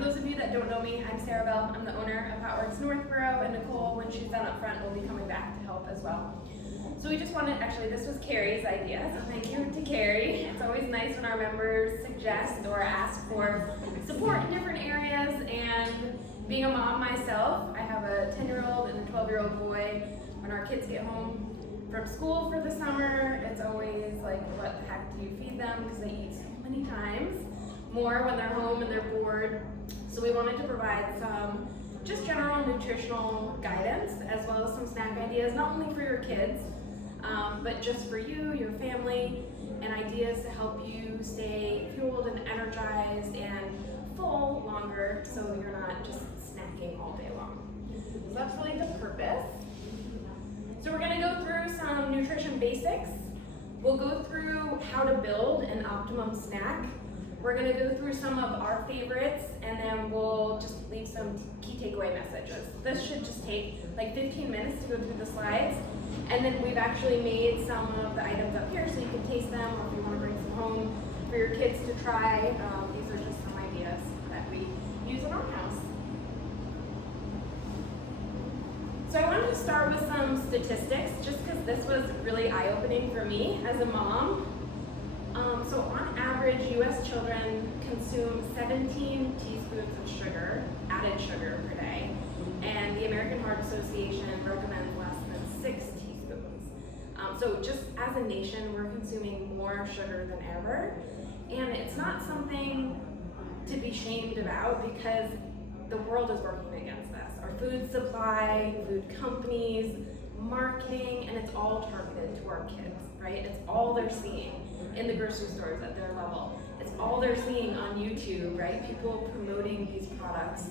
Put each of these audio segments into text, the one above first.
those of you that don't know me, I'm Sarah Bell. I'm the owner of Hotworks Northborough, and Nicole, when she's done up front, will be coming back to help as well. So we just wanted, actually this was Carrie's idea, so thank you to Carrie. It's always nice when our members suggest or ask for support in different areas, and being a mom myself, I have a 10-year-old and a 12-year-old boy. When our kids get home from school for the summer, it's always like, what the heck do you feed them? Because they eat so many times more when they're home and they're bored. So we wanted to provide some just general nutritional guidance as well as some snack ideas, not only for your kids, but just for you, your family, and ideas to help you stay fueled and energized and full longer so you're not just snacking all day long. So that's really the purpose. So we're going to go through some nutrition basics. We'll go through how to build an optimum snack. We're going to go through some of our favorites, and then we'll just leave some key takeaway messages. This should just take like 15 minutes to go through the slides, and then we've actually made some of the items up here so you can taste them, or if you want to bring some home for your kids to try. These are just some ideas that we use in our house. So I wanted to start with some statistics, just because this was really eye-opening for me as a mom. So on average, U.S. children consume 17 teaspoons of sugar, added sugar per day, and the American Heart Association recommends less than 6 teaspoons. So just as a nation, we're consuming more sugar than ever, and it's not something to be shamed about because the world is working against us. Our food supply, food companies, marketing, and it's all targeted to our kids, right? It's all they're seeing in the grocery stores at their level. It's all they're seeing on YouTube, right? People promoting these products,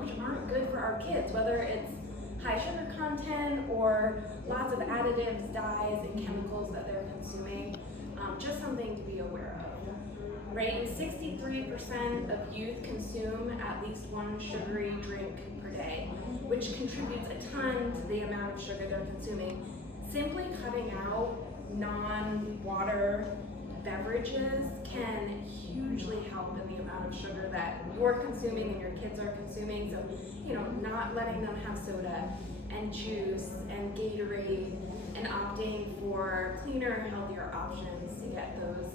which aren't good for our kids, whether it's high sugar content or lots of additives, dyes, and chemicals that they're consuming. Just something to be aware of, right? And 63% of youth consume at least one sugary drink per day, which contributes a ton to the amount of sugar they're consuming. Simply cutting out non-water beverages can hugely help in the amount of sugar that you're consuming and your kids are consuming. So, not letting them have soda and juice and Gatorade, and opting for cleaner, healthier options to get those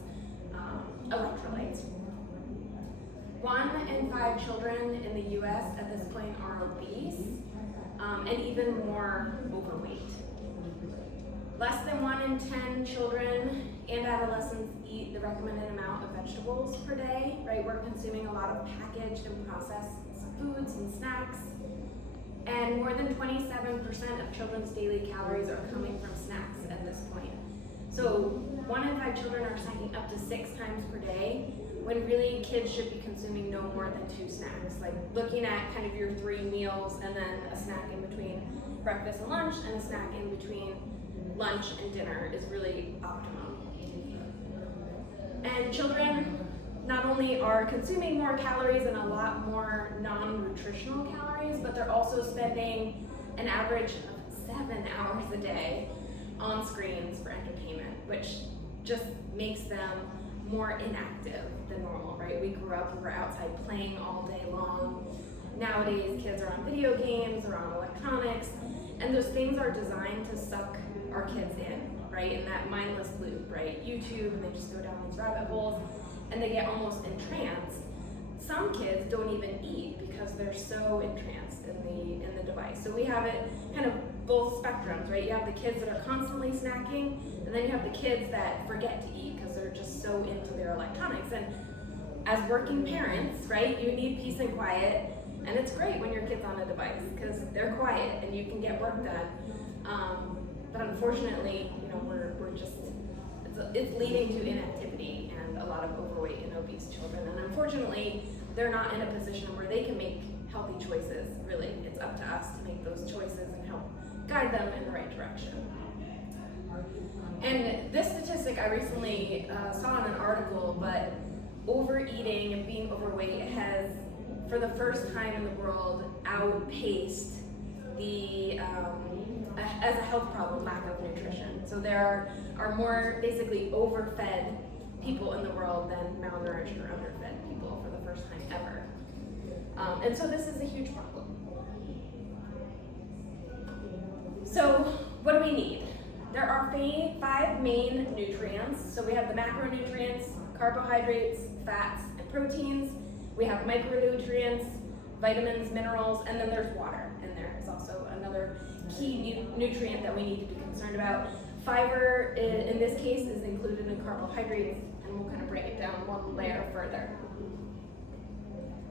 electrolytes. 1 in 5 children in the U.S. at this point are obese, and even more overweight. Less than 1 in 10 children and adolescents eat the recommended amount of vegetables per day, right? We're consuming a lot of packaged and processed foods and snacks. And more than 27% of children's daily calories are coming from snacks at this point. So 1 in 5 children are snacking up to 6 times per day, when really kids should be consuming no more than 2 snacks. Like looking at kind of your 3 meals and then a snack in between breakfast and lunch, and a snack in between lunch and dinner is really optimum. And children not only are consuming more calories and a lot more non-nutritional calories, but they're also spending an average of 7 hours a day on screens for entertainment, which just makes them more inactive than normal, right? We grew up, we were outside playing all day long. Nowadays, kids are on video games or on electronics, and those things are designed to suck our kids in, right? In that mindless loop, right? YouTube, and they just go down these rabbit holes, and they get almost entranced. Some kids don't even eat because they're so entranced in the device. So we have it kind of both spectrums, right? You have the kids that are constantly snacking, and then you have the kids that forget to eat because they're just so into their electronics. And as working parents, right, you need peace and quiet, and it's great when your kid's on a device because they're quiet and you can get work done. But unfortunately, it's leading to inactivity and a lot of overweight and obese children. And unfortunately, they're not in a position where they can make healthy choices, really. It's up to us to make those choices and help guide them in the right direction. And this statistic I recently saw in an article, but overeating and being overweight has, for the first time in the world, outpaced the as a health problem, lack of nutrition. So there are more basically overfed people in the world than malnourished or underfed people for the first time ever. And so this is a huge problem. So what do we need? There are 5 main nutrients. So we have the macronutrients, carbohydrates, fats, and proteins. We have micronutrients, vitamins, minerals, and then there's water in there. It's also another key nutrient that we need to be concerned about. Fiber, in this case, is included in carbohydrates, and we'll kind of break it down one layer further.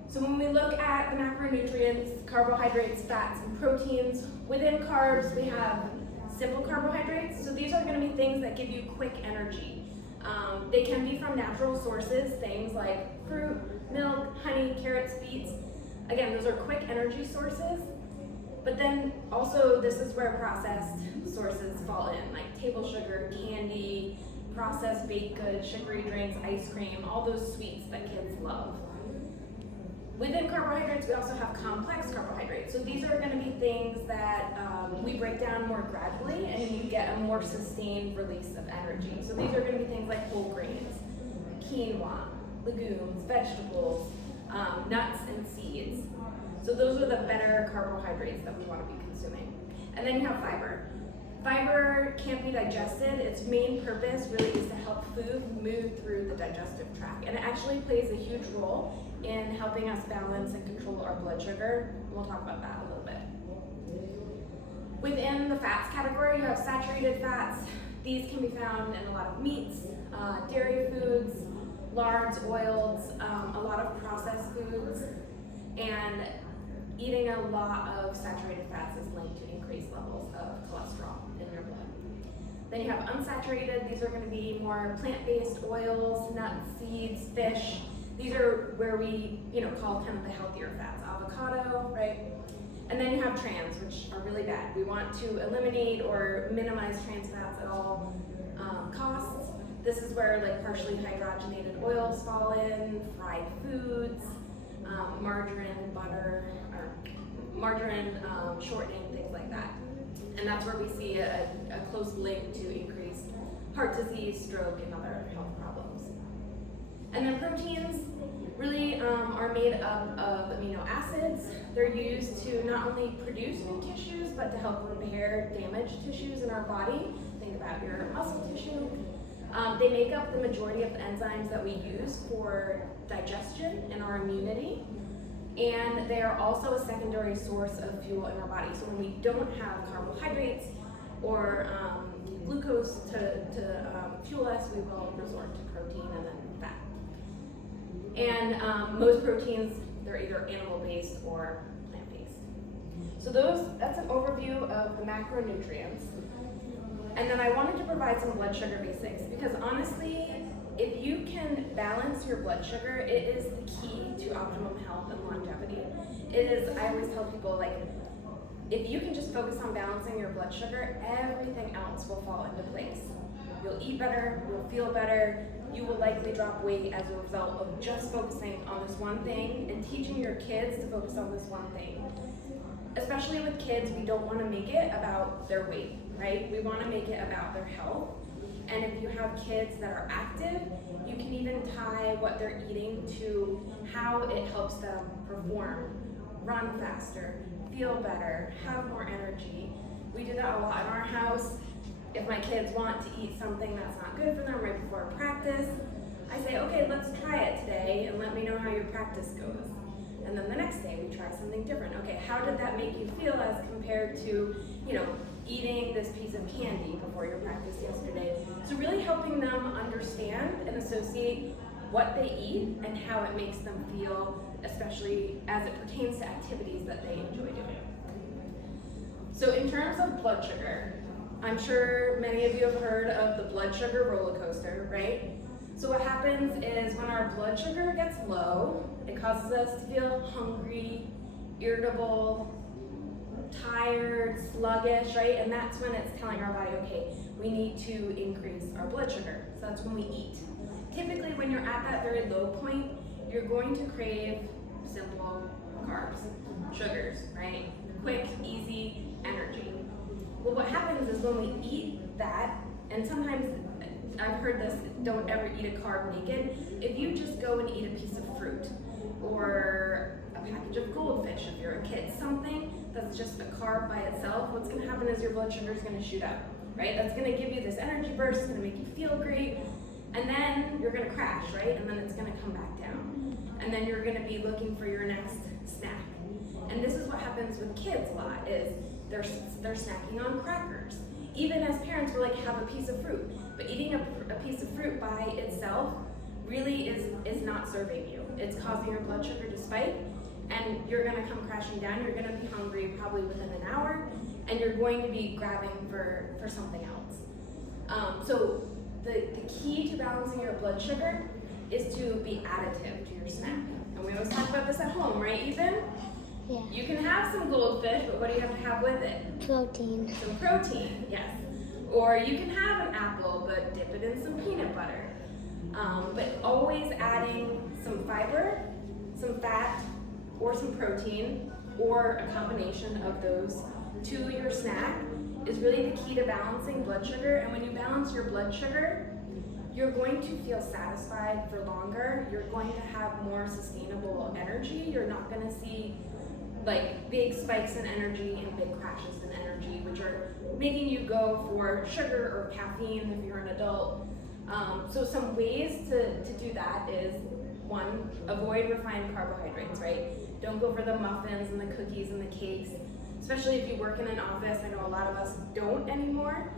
So when we look at the macronutrients, carbohydrates, fats, and proteins, within carbs we have simple carbohydrates. So these are going to be things that give you quick energy. They can be from natural sources, things like fruit, milk, honey, carrots, beets. Again, those are quick energy sources. But then also this is where processed sources fall in, like table sugar, candy, processed baked goods, sugary drinks, ice cream, all those sweets that kids love. Within carbohydrates, we also have complex carbohydrates. So these are going to be things that we break down more gradually, and you get a more sustained release of energy. So these are going to be things like whole grains, quinoa, legumes, vegetables, nuts, and seeds. So those are the better carbohydrates that we want to be consuming. And then you have fiber. Fiber can't be digested. Its main purpose really is to help food move through the digestive tract. And it actually plays a huge role in helping us balance and control our blood sugar. We'll talk about that a little bit. Within the fats category, you have saturated fats. These can be found in a lot of meats, dairy foods, lards, oils, a lot of processed foods, and eating a lot of saturated fats is linked to increased levels of cholesterol in your blood. Then you have unsaturated. These are going to be more plant-based oils, nuts, seeds, fish. These are where we, call kind of the healthier fats, avocado, right? And then you have trans, which are really bad. We want to eliminate or minimize trans fats at all costs. This is where like partially hydrogenated oils fall in, fried foods, margarine, butter, or margarine, shortening, things like that. And that's where we see a close link to increased heart disease, stroke, and other health problems. And then proteins really are made up of amino acids. They're used to not only produce new tissues, but to help repair damaged tissues in our body. Think about your muscle tissue. They make up the majority of the enzymes that we use for digestion and our immunity. And they are also a secondary source of fuel in our body. So when we don't have carbohydrates or glucose to fuel us, we will resort to protein and then fat. And most proteins, they're either animal-based or plant-based. So that's an overview of the macronutrients. And then I wanted to provide some blood sugar basics because honestly, if you can balance your blood sugar, it is the key to optimum health and longevity. I always tell people, like, if you can just focus on balancing your blood sugar, everything else will fall into place. You'll eat better, you'll feel better, you will likely drop weight as a result of just focusing on this one thing and teaching your kids to focus on this one thing. Especially with kids, we don't want to make it about their weight, right? We want to make it about their health. And if you have kids that are active, you can even tie what they're eating to how it helps them perform, run faster, feel better, have more energy. We do that a lot in our house. If my kids want to eat something that's not good for them right before practice, I say, okay, let's try it today and let me know how your practice goes. And then the next day we try something different. Okay, how did that make you feel as compared to, eating this piece of candy before your practice yesterday? So really helping them understand and associate what they eat and how it makes them feel, especially as it pertains to activities that they enjoy doing. So in terms of blood sugar, I'm sure many of you have heard of the blood sugar roller coaster, right? So what happens is when our blood sugar gets low, it causes us to feel hungry, irritable, tired, sluggish, right? And that's when it's telling our body, okay, we need to increase our blood sugar. So that's when we eat. Typically, when you're at that very low point, you're going to crave simple carbs, sugars, right? Quick, easy energy. Well, what happens is when we eat that, and sometimes I've heard this, don't ever eat a carb naked. If you just go and eat a piece of fruit or a package of you're a kid, something that's just a carb by itself, what's gonna happen is your blood sugar is gonna shoot up, right? That's gonna give you this energy burst, it's gonna make you feel great, and then you're gonna crash, right? And then it's gonna come back down. And then you're gonna be looking for your next snack. And this is what happens with kids a lot, is they're snacking on crackers. Even as parents, we're like, have a piece of fruit. But eating a piece of fruit by itself really is not serving you. It's causing your blood sugar to spike, and you're gonna come crashing down. You're gonna be hungry probably within an hour, and you're going to be grabbing for something else. So the key to balancing your blood sugar is to be additive to your snack. And we always talk about this at home, right, Ethan? Yeah. You can have some goldfish, but what do you have to have with it? Protein. Some protein, yes. Or you can have an apple, but dip it in some peanut butter. But always adding some fiber, some fat, or some protein, or a combination of those to your snack is really the key to balancing blood sugar. And when you balance your blood sugar, you're going to feel satisfied for longer. You're going to have more sustainable energy. You're not going to see like big spikes in energy and big crashes in energy, which are making you go for sugar or caffeine if you're an adult. So some ways to do that is, one, avoid refined carbohydrates, right? Don't go for the muffins and the cookies and the cakes, especially if you work in an office. I know a lot of us don't anymore,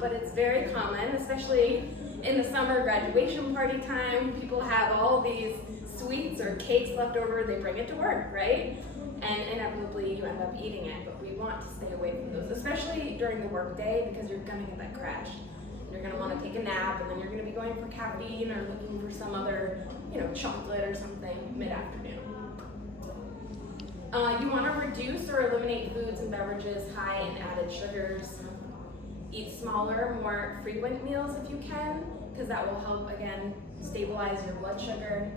but it's very common, especially in the summer graduation party time. People have all these sweets or cakes left over, they bring it to work, right? And inevitably you end up eating it, but we want to stay away from those, especially during the workday, because you're gonna get that crash. You're gonna wanna take a nap, and then you're gonna be going for caffeine or looking for some other, chocolate or something mid-afternoon. You wanna reduce or eliminate foods and beverages high in added sugars. Eat smaller, more frequent meals if you can, because that will help, again, stabilize your blood sugar.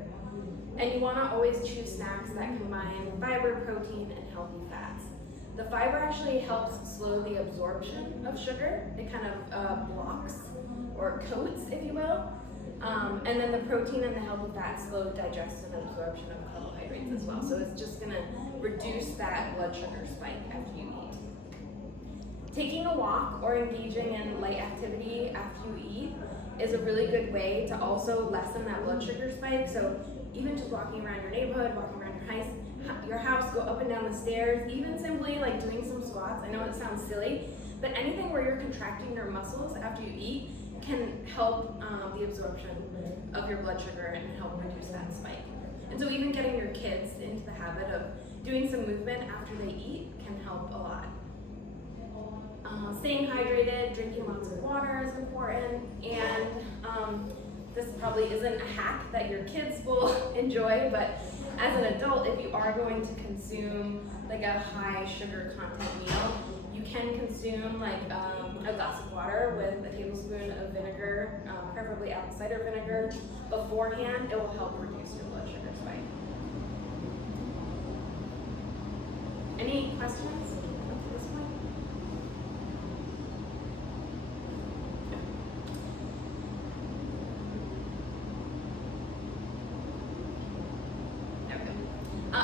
And you wanna always choose snacks that combine fiber, protein, and healthy fats. The fiber actually helps slow the absorption of sugar. It kind of blocks or coats, if you will. And then the protein and the healthy fats slow digestion and absorption of carbohydrates as well. So it's just gonna reduce that blood sugar spike after you eat. Taking a walk or engaging in light activity after you eat is a really good way to also lessen that blood sugar spike. So even just walking around your neighborhood, walking around your house, go up and down the stairs, even simply like doing some squats. I know it sounds silly, but anything where you're contracting your muscles after you eat can help the absorption of your blood sugar and help reduce that spike. And so even getting your kids into the habit of doing some movement after they eat can help a lot. Staying hydrated, drinking lots of water is important, and this probably isn't a hack that your kids will enjoy, but as an adult, if you are going to consume like a high sugar content meal, you can consume like a glass of water with a tablespoon of vinegar, preferably apple cider vinegar, beforehand. It will help reduce your blood sugar spike. Any questions up to this point?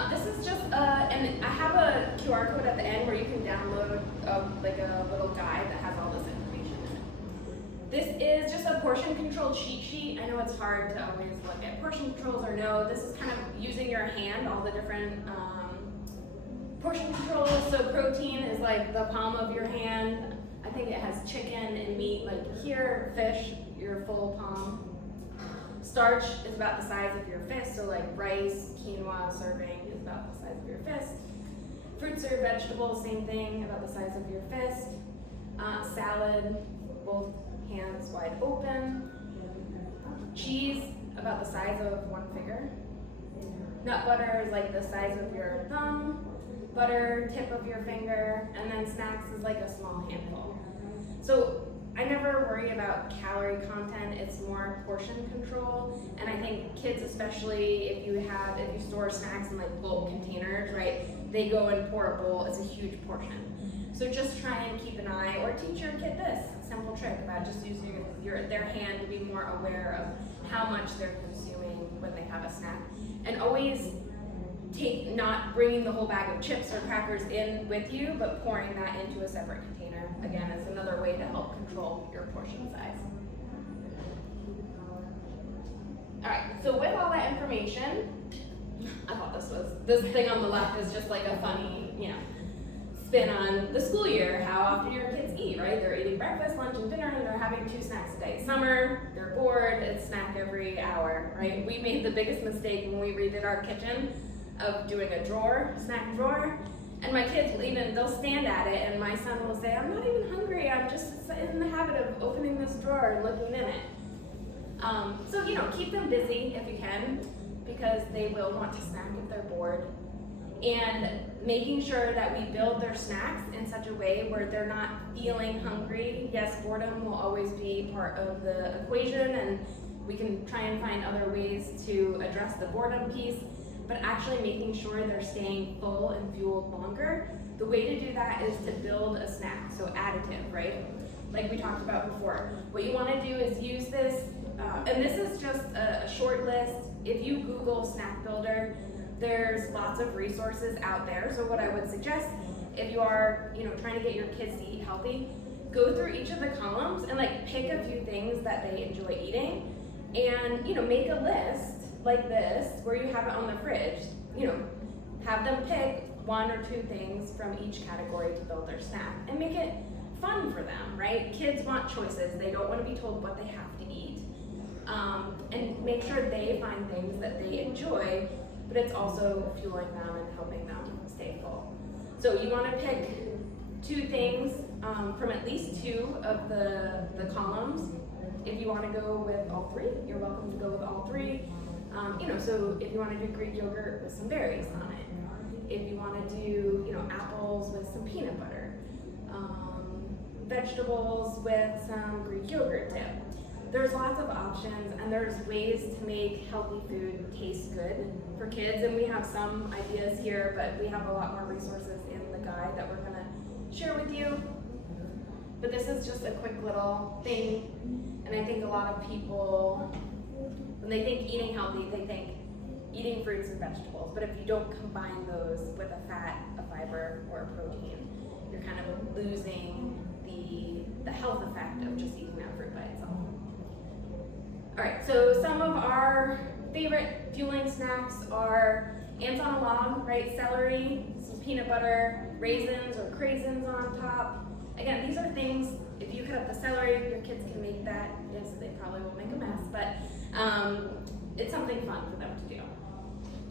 This is just, and I have a QR code at the end where you can download like a little guide that has all this information in it. This is just a portion control cheat sheet. I know it's hard to always look at portion controls or no. This is kind of using your hand, all the different portion controls. So protein is like the palm of your hand. I think it has chicken and meat like here, fish, your full palm. Starch is about the size of your fist, so like rice, quinoa serving is about the size of your fist. Fruits or vegetables, same thing, about the size of your fist. Salad, both hands wide open. Cheese, about the size of one finger. Nut butter is like the size of your thumb. Butter, tip of your finger. And then snacks is like a small handful. So I never worry about calorie content, it's more portion control. And I think kids, especially if you store snacks in like bulk containers, right? They go and pour a bowl, it's a huge portion. So just try and keep an eye, or teach your kid this simple trick about just using their hand to be more aware of how much they're consuming when they have a snack. And always not bringing the whole bag of chips or crackers in with you, but pouring that into a separate container. Again, is another way to help control your portion size. All right, so with all that information, I thought this thing on the left is just like a funny, spin on the school year, how often your kids eat, right? They're eating breakfast, lunch, and dinner, and they're having 2 snacks a day. Summer, they're bored, it's snack every hour, right? We made the biggest mistake when we redid our kitchen of doing a snack drawer, and my kids they'll stand at it, and my son will say, I'm not even hungry, I'm just in the habit of opening this drawer and looking in it. So, keep them busy if you can, because they will want to snack if they're bored. And making sure that we build their snacks in such a way where they're not feeling hungry. Yes, boredom will always be part of the equation, and we can try and find other ways to address the boredom piece, but actually making sure they're staying full and fueled longer. The way to do that is to build a snack, so additive, right? Like we talked about before. What you want to do is use this, and this is just a short list. If you Google snack builder, there's lots of resources out there. So what I would suggest, if you are, trying to get your kids to eat healthy, go through each of the columns and pick a few things that they enjoy eating, and make a list like this where you have it on the fridge. Have them pick 1 or 2 things from each category to build their snack, and make it fun for them, right? Kids want choices. They don't want to be told what they have to eat, and make sure they find things that they enjoy, but it's also fueling them and helping them stay full. So you want to pick 2 things from at least 2 of the columns. If you want to go with all 3, you're welcome to go with all 3. So if you want to do Greek yogurt with some berries on it, if you want to do, apples with some peanut butter, vegetables with some Greek yogurt dip. There's lots of options, and there's ways to make healthy food taste good for kids, and we have some ideas here, but we have a lot more resources in the guide that we're gonna share with you. But this is just a quick little thing, and I think a lot of people, when they think eating healthy, they think eating fruits and vegetables, but if you don't combine those with a fat, a fiber, or a protein, you're kind of losing the health effect of just eating that fruit by itself. All right, so some of our favorite fueling snacks are ants on a log, right? Celery, some peanut butter, raisins or craisins on top. Again, these are things, if you cut up the celery, your kids can make that. Yes, they probably will make a mess, but it's something fun for them to do.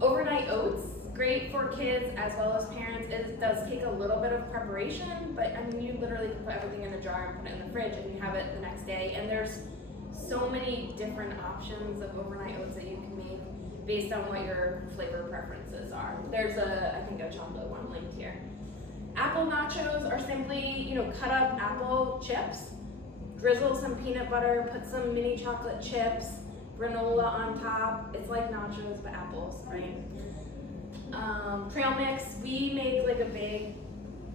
Overnight oats, great for kids as well as parents. It does take a little bit of preparation, but you literally can put everything in a jar and put it in the fridge and you have it the next day. And there's so many different options of overnight oats that you can make based on what your flavor preferences are. There's I think a chocolate one linked here. Apple nachos are simply, cut up apple chips, drizzle some peanut butter, put some mini chocolate chips, granola on top. It's like nachos but apples, right? Trail mix, we make a big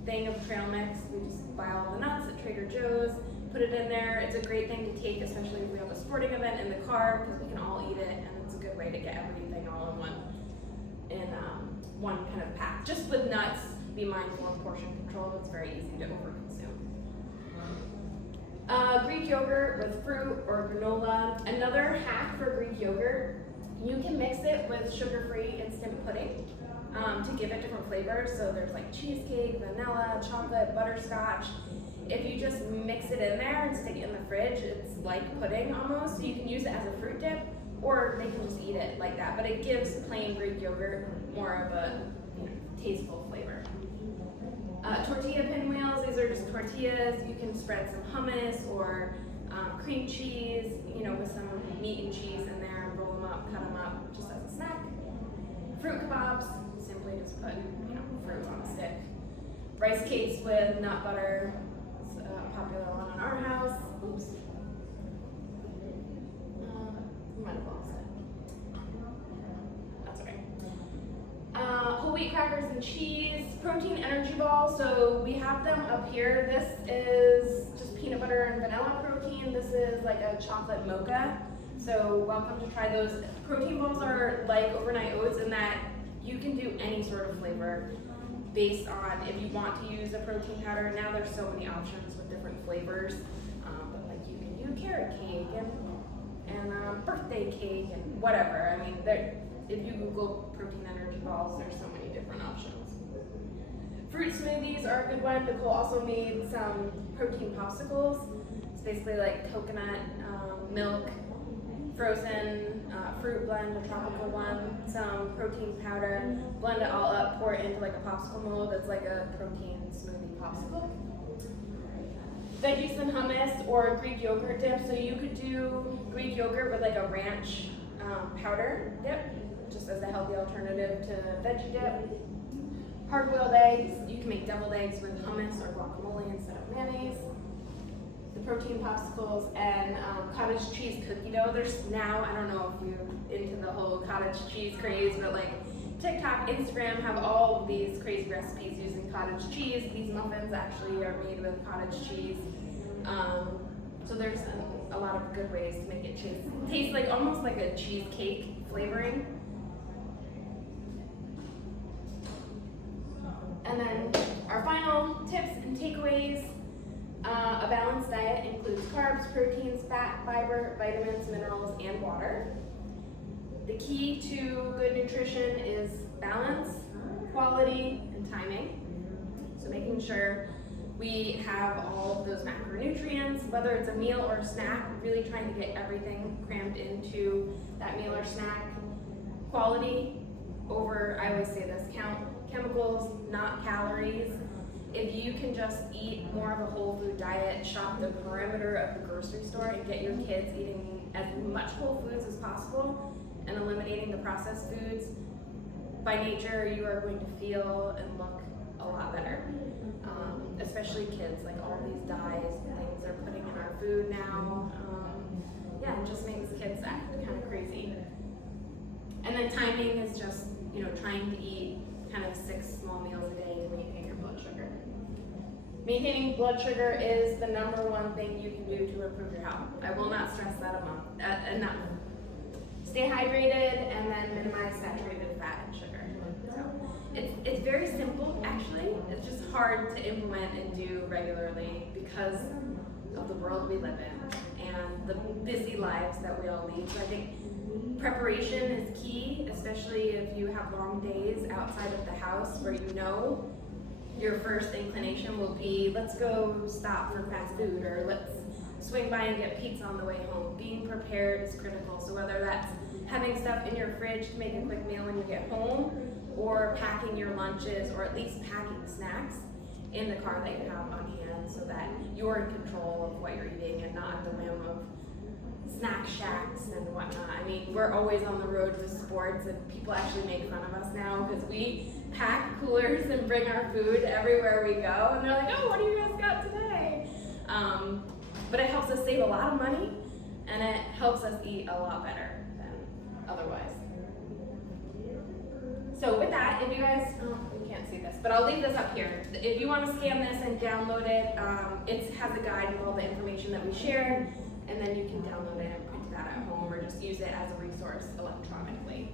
thing of trail mix. We just buy all the nuts at Trader Joe's, put it in there. It's a great thing to take, especially if we have a sporting event in the car, because we can all eat it, and it's a good way to get everything all in one kind of pack. Just with nuts, be mindful of portion control. It's very easy to overconsume. Greek yogurt with fruit or granola. Another hack for Greek yogurt, you can mix it with sugar-free instant pudding to give it different flavors. So there's cheesecake, vanilla, chocolate, butterscotch. If you just mix it in there and stick it in the fridge, it's like pudding almost. So you can use it as a fruit dip, or they can just eat it like that. But it gives plain Greek yogurt more of a tasteful flavor. Tortilla pinwheels, these are just tortillas. You can spread some hummus or cream cheese, with some meat and cheese in there, and roll them up, cut them up just as a snack. Fruit kebabs, simply just put fruit on a stick. Rice cakes with nut butter, it's a popular one in our house. Oops. We might have lost it. That's okay. Whole wheat crackers and cheese, protein energy balls. So we have them up here. This is just peanut butter and vanilla protein. This is like a chocolate mocha. So welcome to try those. Protein balls are like overnight oats in that you can do any sort of flavor based on if you want to use a protein powder. Now there's so many options with different flavors, but like you can do carrot cake and birthday cake and whatever. I mean, if you Google protein energy balls, there's so many different options. Fruit smoothies are a good one. Nicole also made some protein popsicles. It's basically like coconut milk, frozen fruit blend, a tropical one, some protein powder, blend it all up, pour it into like a popsicle mold that's like a protein smoothie popsicle. Veggies and hummus or Greek yogurt dip. So you could do Greek yogurt with like a ranch powder dip, just as a healthy alternative to veggie dip. Hard-boiled eggs, you can make deviled eggs with hummus or guacamole instead of mayonnaise. The protein popsicles and cottage cheese cookie dough. There's now, I don't know if you're into the whole cottage cheese craze, but like TikTok, Instagram have all of these crazy recipes using cottage cheese. These muffins actually are made with cottage cheese. So there's a lot of good ways to make it taste like almost like a cheesecake flavoring. And then our final tips and takeaways. A balanced diet includes carbs, proteins, fat, fiber, vitamins, minerals, and water. The key to good nutrition is balance, quality, and timing. So making sure we have all of those macronutrients, whether it's a meal or a snack, really trying to get everything crammed into that meal or snack. Quality over, I always say this, count chemicals, not calories. If you can just eat more of a whole food diet, shop the perimeter of the grocery store and get your kids eating as much whole foods as possible and eliminating the processed foods, by nature you are going to feel and look a lot better. Especially kids, like all these dyes and things they're putting in our food now. It just makes kids act kind of crazy. And then timing is just, trying to eat kind of 6 small meals a day to maintain your blood sugar. Maintaining blood sugar is the #1 thing you can do to improve your health. I will not stress that enough. Stay hydrated and then minimize saturated fat and sugar. So it's very simple, actually. It's just hard to implement and do regularly because of the world we live in and the busy lives that we all lead. So I think preparation is key, especially if you have long days outside of the house where your first inclination will be, let's go stop for fast food or let's swing by and get pizza on the way home. Being prepared is critical. So whether that's having stuff in your fridge to make a quick meal when you get home, or packing your lunches, or at least packing snacks in the car that you have on hand so that you're in control of what you're eating and not at the whim of snack shacks and whatnot. I mean, we're always on the road with sports and people actually make fun of us now because we pack coolers and bring our food everywhere we go and they're like, oh, what do you guys got today? But it helps us save a lot of money and it helps us eat a lot better than otherwise. So with that, if you guys, you can't see this, but I'll leave this up here. If you want to scan this and download it, it has a guide with all the information that we shared, and then you can download it and print that at home or just use it as a resource electronically.